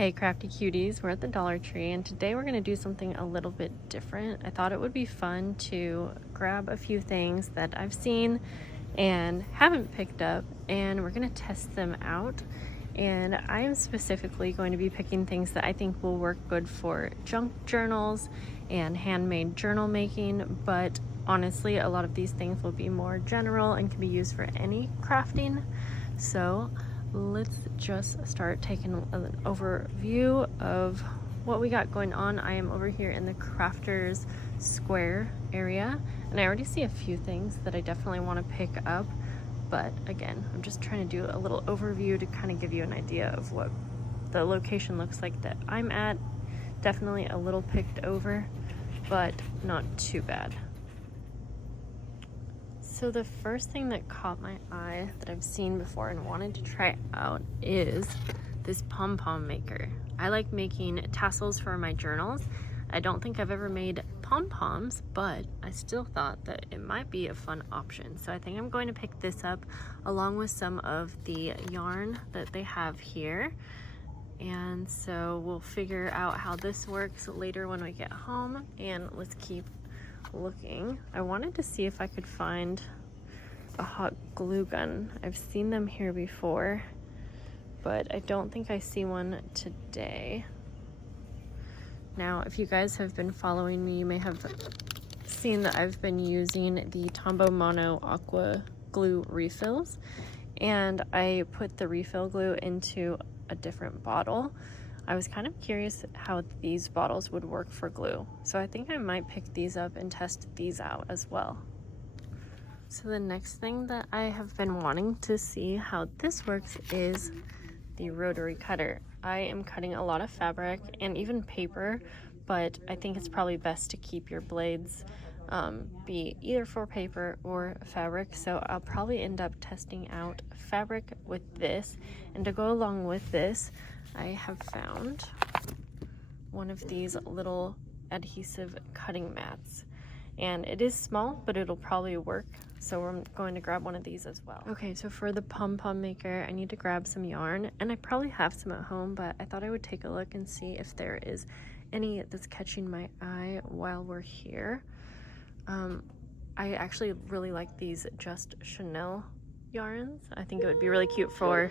Hey crafty cuties, we're at the Dollar Tree and today we're going to do something a little bit different. I thought it would be fun to grab a few things that I've seen and haven't picked up, and we're going to test them out. And I am specifically going to be picking things that I think will work good for junk journals and handmade journal making, but honestly a lot of these things will be more general and can be used for any crafting. So let's just start taking an overview of what we got going on. I am over here in the crafters square area and I already see a few things that I definitely want to pick up, but again, I'm just trying to do a little overview to kind of give you an idea of what the location looks like that I'm at. Definitely a little picked over, but not too bad. So the first thing that caught my eye that I've seen before and wanted to try out is this pom-pom maker. I like making tassels for my journals. I don't think I've ever made pom-poms, but I still thought that it might be a fun option. So I think I'm going to pick this up along with some of the yarn that they have here. And so we'll figure out how this works later when we get home, and let's keep looking. I wanted to see if I could find a hot glue gun. I've seen them here before, but I don't think I see one today. Now, if you guys have been following me, you may have seen that I've been using the Tombow Mono Aqua glue refills, and I put the refill glue into a different bottle. I was kind of curious how these bottles would work for glue, so I think I might pick these up and test these out as well. So the next thing that I have been wanting to see how this works is the rotary cutter. I am cutting a lot of fabric and even paper, but I think it's probably best to keep your blades be either for paper or fabric, so I'll probably end up testing out fabric with this. And to go along with this, I have found one of these little adhesive cutting mats, and it is small, but it'll probably work, so I'm going to grab one of these as well. Okay, so for the pom-pom maker, I need to grab some yarn, and I probably have some at home, but I thought I would take a look and see if there is any that's catching my eye while we're here. I actually really like these Just Chanel yarns. I think it would be really cute for,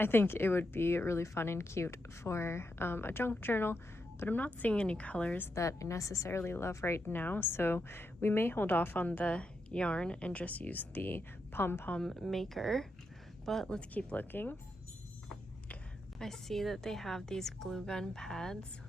I think it would be really fun and cute for a junk journal, but I'm not seeing any colors that I necessarily love right now, so we may hold off on the yarn and just use the pom-pom maker, but let's keep looking. I see that they have these glue gun pads,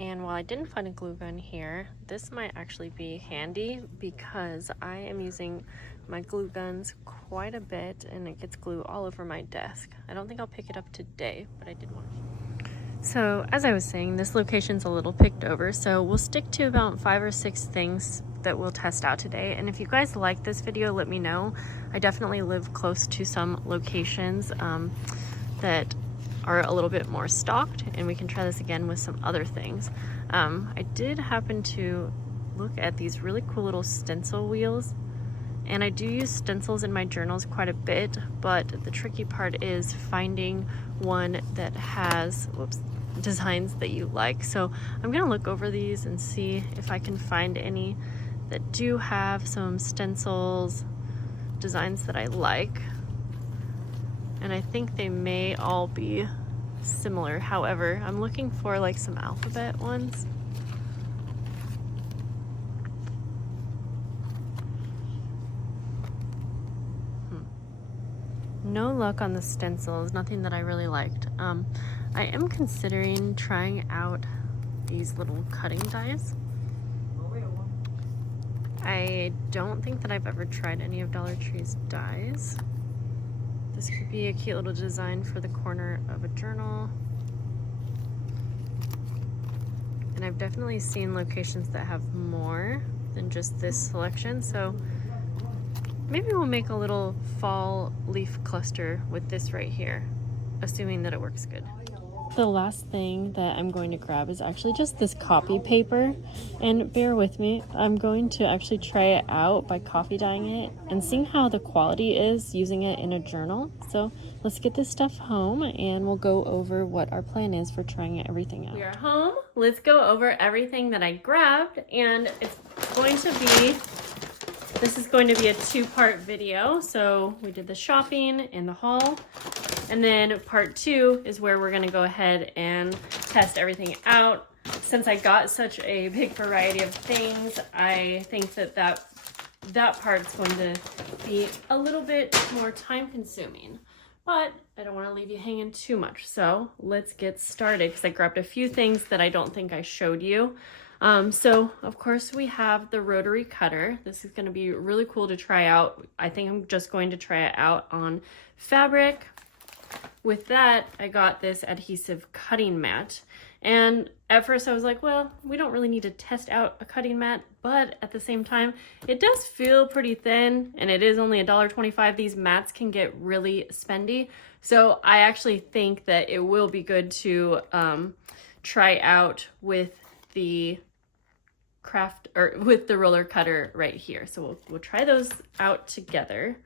and while I didn't find a glue gun here, this might actually be handy because I am using my glue guns quite a bit and it gets glue all over my desk. I don't think I'll pick it up today, but I did want to. So as I was saying, this location's a little picked over, so we'll stick to about 5 or 6 things that we'll test out today. And if you guys like this video, let me know. I definitely live close to some locations that are a little bit more stocked, and we can try this again with some other things. I did happen to look at these really cool little stencil wheels, and I do use stencils in my journals quite a bit, but the tricky part is finding one that has designs that you like. So I'm gonna look over these and see if I can find any that do have some stencils designs that I like. And I think they may all be similar. However, I'm looking for like some alphabet ones. No luck on the stencils, nothing that I really liked. I am considering trying out these little cutting dies. I don't think that I've ever tried any of Dollar Tree's dies. This could be a cute little design for the corner of a journal. And I've definitely seen locations that have more than just this selection, so maybe we'll make a little fall leaf cluster with this right here, assuming that it works good. The last thing that I'm going to grab is actually just this copy paper, and bear with me, I'm going to actually try it out by coffee dyeing it and seeing how the quality is using it in a journal. So let's get this stuff home and we'll go over what our plan is for trying everything out. We are home. Let's go over everything that I grabbed, and this is going to be a two-part video. So we did the shopping and the haul. And then part 2 is where we're going to go ahead and test everything out. Since I got such a big variety of things, I think that part's going to be a little bit more time consuming. But I don't want to leave you hanging too much. So let's get started, because I grabbed a few things that I don't think I showed you. So of course we have the rotary cutter. This is going to be really cool to try out. I think I'm just going to try it out on fabric. With that, I got this adhesive cutting mat, and at first I was like, well, we don't really need to test out a cutting mat, but at the same time, it does feel pretty thin, and it is only $1.25. These mats can get really spendy, so I actually think that it will be good to try out with the with the roller cutter right here. So we'll try those out together.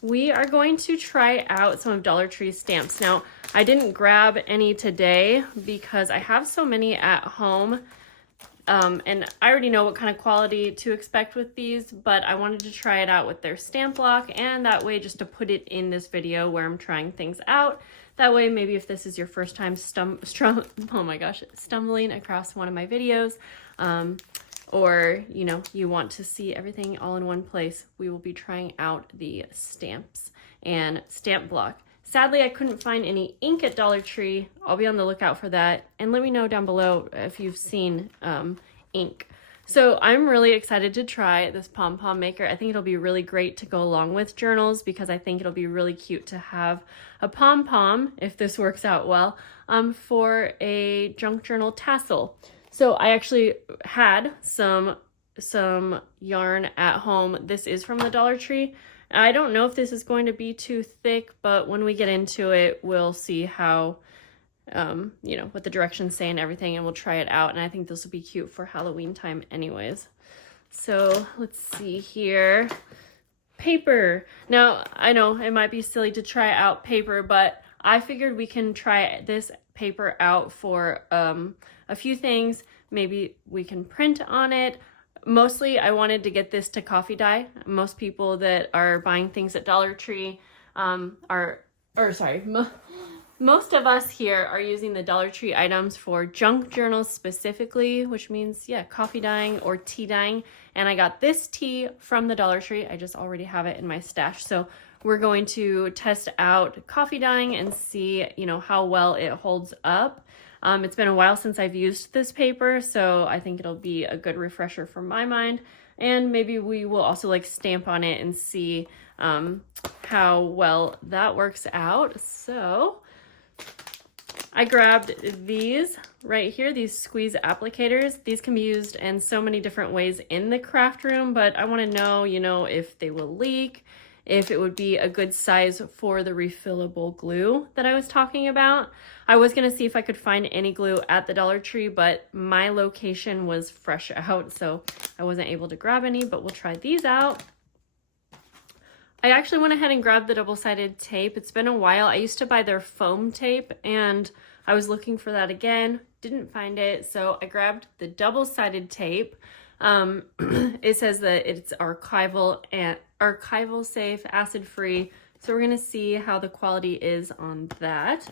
We are going to try out some of Dollar Tree's stamps. Now, I didn't grab any today because I have so many at home, and I already know what kind of quality to expect with these, but I wanted to try it out with their stamp block, and that way just to put it in this video where I'm trying things out. That way, maybe if this is your first time stumbling across one of my videos, or you want to see everything all in one place, we will be trying out the stamps and stamp block. Sadly, I couldn't find any ink at Dollar Tree. I'll be on the lookout for that, and let me know down below if you've seen ink. So I'm really excited to try this pom-pom maker. I think it'll be really great to go along with journals, because I think it'll be really cute to have a pom-pom, if this works out well, for a junk journal tassel. So I actually had some yarn at home. This is from the Dollar Tree. I don't know if this is going to be too thick, but when we get into it, we'll see how, what the directions say and everything, and we'll try it out. And I think this will be cute for Halloween time anyways. So let's see here. Paper. Now, I know it might be silly to try out paper, but I figured we can try this paper out for a few things. Maybe we can print on it. Mostly I wanted to get this to coffee dye. Most people that are buying things at Dollar Tree most of us here are using the Dollar Tree items for junk journals specifically, which means, yeah, coffee dyeing or tea dyeing. And I got this tea from the Dollar Tree. I just already have it in my stash. So we're going to test out coffee dyeing and see, how well it holds up. It's been a while since I've used this paper, so I think it'll be a good refresher for my mind. And maybe we will also stamp on it and see how well that works out. So I grabbed these right here, these squeeze applicators. These can be used in so many different ways in the craft room, but I want to know, if they will leak, if it would be a good size for the refillable glue that I was talking about. I was going to see if I could find any glue at the Dollar Tree, but my location was fresh out, so I wasn't able to grab any, but we'll try these out. I actually went ahead and grabbed the double-sided tape. It's been a while. I used to buy their foam tape, and I was looking for that again. Didn't find it, so I grabbed the double-sided tape. It says that it's archival safe, acid-free. So we're going to see how the quality is on that.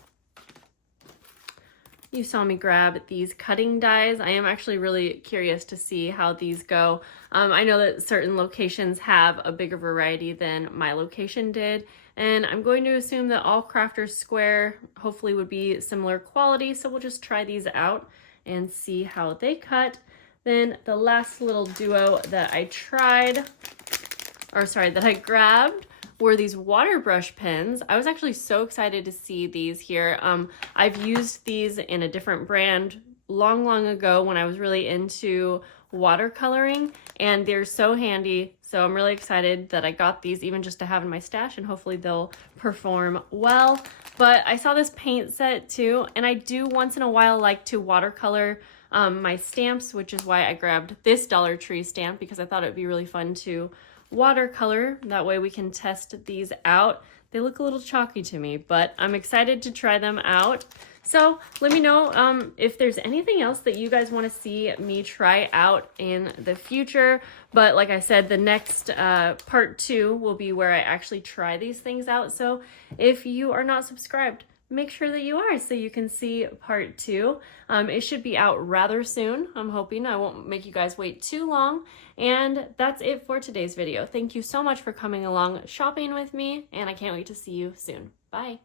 You saw me grab these cutting dies. I am actually really curious to see how these go. I know that certain locations have a bigger variety than my location did, and I'm going to assume that all Crafters Square hopefully would be similar quality, so we'll just try these out and see how they cut. Then the last little duo that I grabbed were these water brush pens. I was actually so excited to see these here. I've used these in a different brand long ago when I was really into watercoloring, and they're so handy. So I'm really excited that I got these even just to have in my stash, and hopefully they'll perform well. But I saw this paint set too, and I do once in a while like to watercolor my stamps, which is why I grabbed this Dollar Tree stamp, because I thought it would be really fun to watercolor. That way we can test these out. They look a little chalky to me, but I'm excited to try them out. So let me know if there's anything else that you guys want to see me try out in the future. But like I said, the next part 2 will be where I actually try these things out. So if you are not subscribed, make sure that you are so you can see part 2. It should be out rather soon. I'm hoping I won't make you guys wait too long. And that's it for today's video. Thank you so much for coming along shopping with me, and I can't wait to see you soon. Bye.